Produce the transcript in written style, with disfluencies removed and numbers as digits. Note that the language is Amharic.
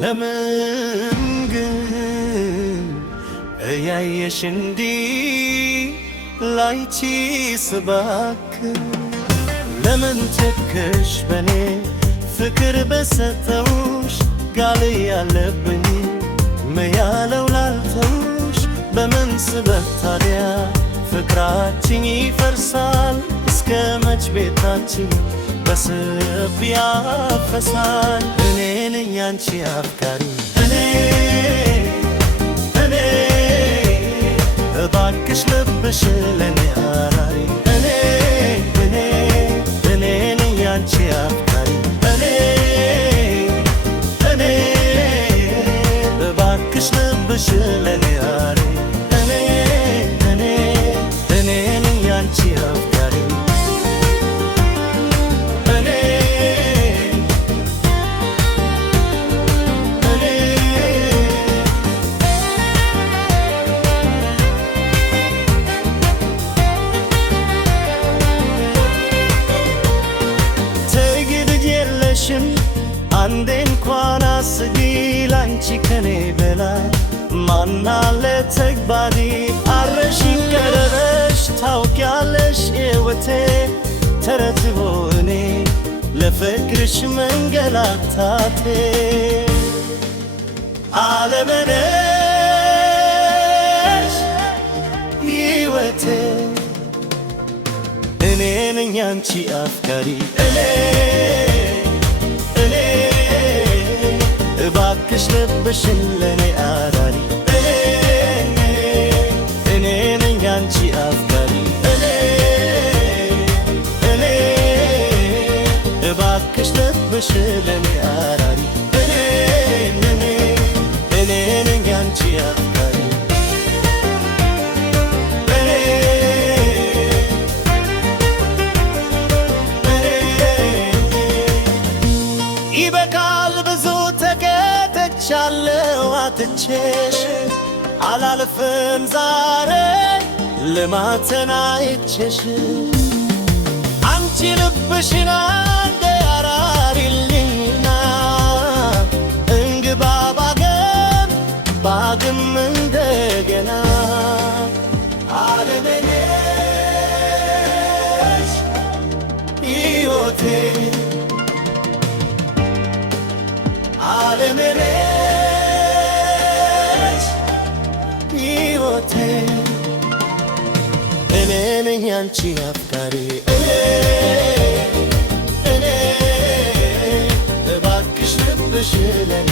ለምን ግን እያየሽ እንዲህ ላይቺስ እባክህ ለምን ተከሽ በኔ ፍቅር በሰጠውሽ ጋል ያለብኝ መያለው ላልተውሽ በምን ስበት ታዲያ ፍቅራችን ይፈርሳል እስከ መች ቤታችን በስብ ያፈሳል እኔ ነኝ ያንቺ አፍቃሪ እኔ እባክሽ ልብሽ ለኔ አራሪ እኔ ነኝ ያንቺ አፍቃሪ እኔ እባክሽ ልብሽ ለኔ አራሪ እኔ ነኝ ያንቺ አፍቃሪ አንዴ እንኳን አስቢ ላንቺ ከኔ በላይ ማናለ ተግባሪ አረሽኝ ቀረረሽ ታውቂያለሽ ሕይወቴ ተረትቦ እኔ ለፍቅርሽ መንገላታቴ ዓለምነሽ ሕይወቴ እኔ ነኝ ያንቺ አፍቃሪ እባክሽ ልብሽን ለኔ አራሪ እኔ ነኝ ያንቺ አፍቃሪ እባክሽ ልብሽን ለኔ አራሪ እኔ ነኝ ያንቺ አፍቃሪ ይበቃል ብዙ ቻለው አትቼሽ አላልፍም ዛሬ ልማተና አይቼሽ አንቺ ልብሽን አንዴ አራሪልኝና እንግባ ባግም እንደገና ዓለምነሽ ሕይወቴ ዓለምነሽ ሕይወቴ እኔ ነኝ ያንቺ አፍቃሪ እኔ እባክሽ ልብሽ ለኔ